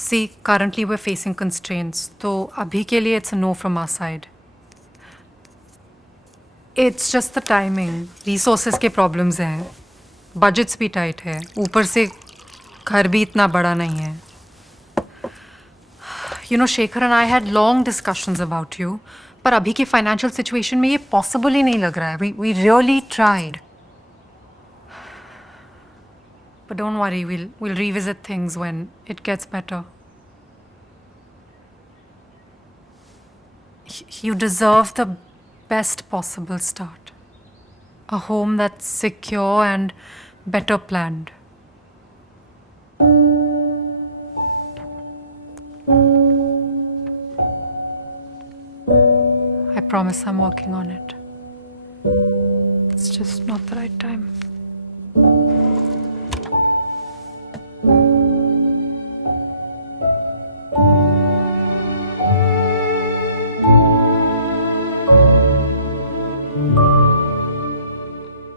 See, currently we're facing constraints, तो अभी के लिए it's a no from our side. It's just the timing. Resources के problems हैं. Budgets भी tight है. ऊपर से घर भी इतना बड़ा नहीं है. You know, Shekhar and I had long discussions about you. पर अभी के financial situation में ये possible ही नहीं लग रहा है. We really tried. But don't worry, we'll revisit things when it gets better. You deserve the best possible start. A home that's secure and better planned. I promise I'm working on it. It's just not the right time.